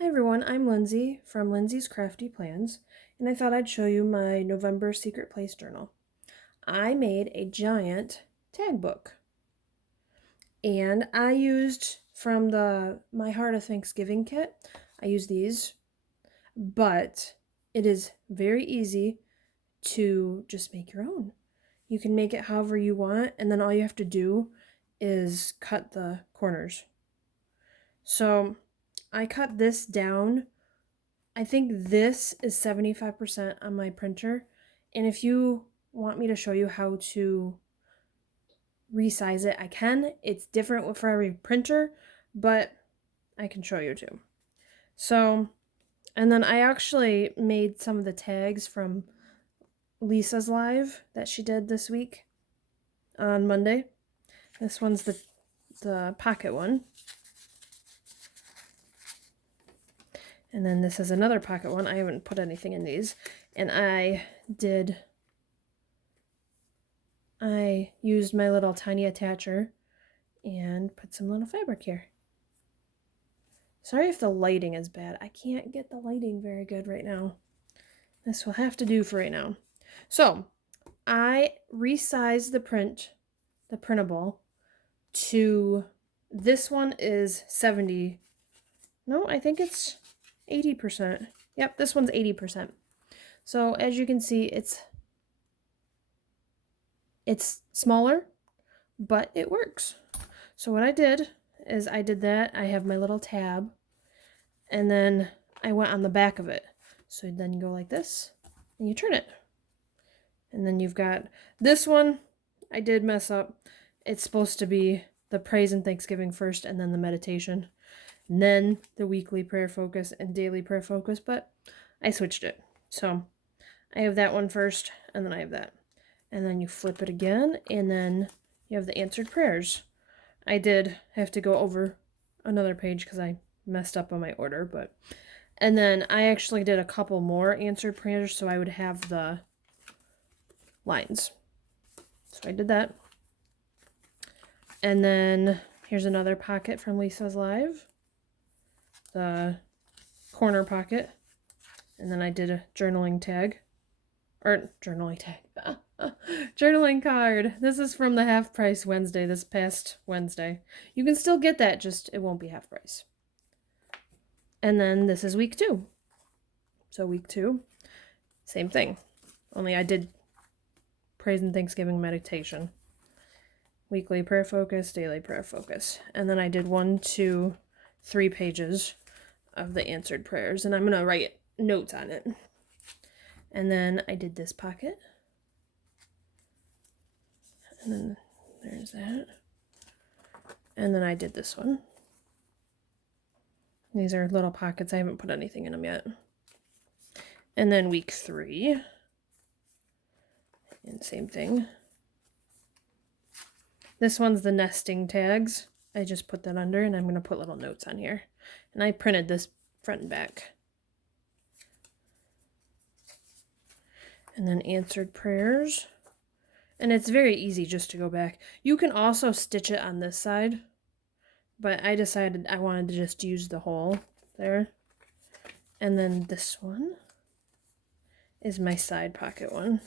Hi everyone, I'm Lindsay from Lindsay's Crafty Plans, and I thought I'd show you my November Secret Place journal. I made a giant tag book, and I used from the My Heart of Thanksgiving kit. I use these, but it is very easy to just make your own. You can make it however you want, and then all you have to do is cut the corners. So I cut this down. I think this is 75% on my printer. And if you want me to show you how to resize it, I can. It's different for every printer, but I can show you too. So, and then I actually made some of the tags from Lisa's live that she did this week on Monday. This one's the pocket one. And then this is another pocket one. I haven't put anything in these. And I used my little tiny attacher and put some little fabric here. Sorry if the lighting is bad. I can't get the lighting very good right now. This will have to do for right now. So I resized the printable to, this one is 70. No, I think it's 80%. Yep, this one's 80%. So as you can see, it's smaller, but it works. So what I did is I did that. I have my little tab, and then I went on the back of it. So then you go like this, and you turn it. And then you've got this one. I did mess up. It's supposed to be the praise and thanksgiving first, and then the meditation, and then the weekly prayer focus and daily prayer focus, but I switched it. So I have that one first, and then I have that. And then you flip it again, and then you have the answered prayers. I did have to go over another page because I messed up on my order, but and then I actually did a couple more answered prayers so I would have the lines. So I did that. And then here's another pocket from Lisa's Live, the corner pocket. And then I did a journaling tag, or journaling tag. Journaling card. This is from the half price Wednesday, this past Wednesday. You can still get that, just it won't be half price. And then this is week 2. So week 2, same thing. Only I did praise and thanksgiving meditation. Weekly prayer focus, daily prayer focus. And then I did 1, 2, 3 pages of the answered prayers. And I'm going to write notes on it. And then I did this pocket. And then there's that. And then I did this one. These are little pockets. I haven't put anything in them yet. And then week 3. And same thing. This one's the nesting tags. I just put that under, and I'm going to put little notes on here. And I printed this front and back. And then answered prayers. And it's very easy just to go back. You can also stitch it on this side, but I decided I wanted to just use the hole there. And then this one is my side pocket one.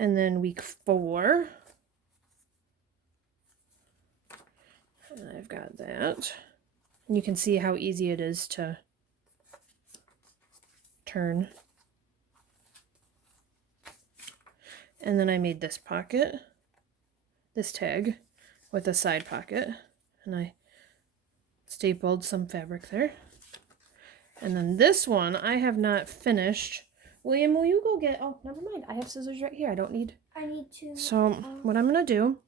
And then week 4, and I've got that. And you can see how easy it is to turn. And then I made this pocket, this tag, with a side pocket, and I stapled some fabric there. And then this one I have not finished. William, will you go get, oh, never mind, I have scissors right here. I need to. So what I'm going to do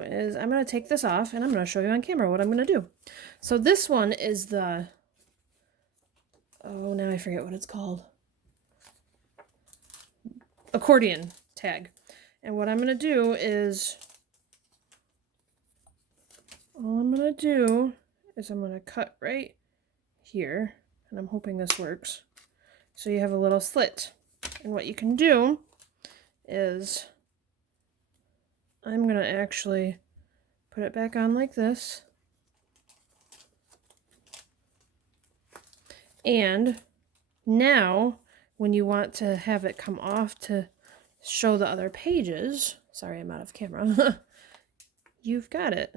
is I'm going to take this off, and I'm going to show you on camera what I'm going to do. So this one is the, oh, now I forget what it's called. Accordion tag. And what I'm going to do is, I'm going to cut right here, and I'm hoping this works. So you have a little slit. And what you can do is, I'm going to actually Put it back on like this. And now, when you want to have it come off to show the other pages, sorry, I'm out of camera, you've got it.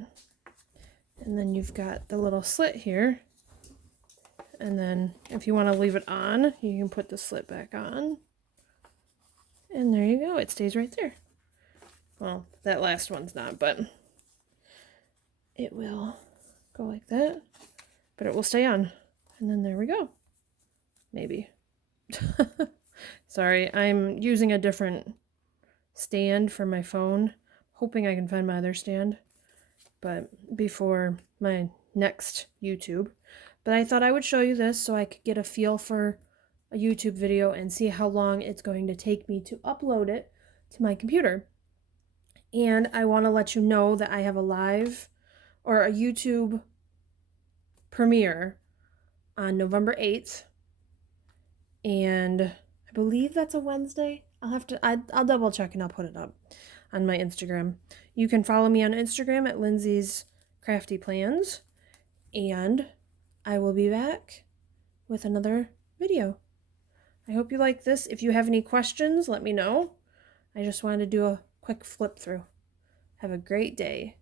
And then you've got the little slit here. And then if you want to leave it on, you can put the slit back on. And there you go. It stays right there. Well, that last one's not, but it will go like that. But it will stay on. And then there we go. Maybe. Sorry, I'm using a different stand for my phone. Hoping I can find my other stand. But before my next YouTube. But I thought I would show you this so I could get a feel for a YouTube video and see how long it's going to take me to upload it to my computer. And I want to let you know that I have a live or a YouTube premiere on November 8th. And I believe that's a Wednesday. I'll double check and I'll put it up on my Instagram. You can follow me on Instagram at Ann-Lindsayscraftyplans. And I will be back with another video. I hope you like this. If you have any questions, let me know. I just wanted to do a quick flip through. Have a great day.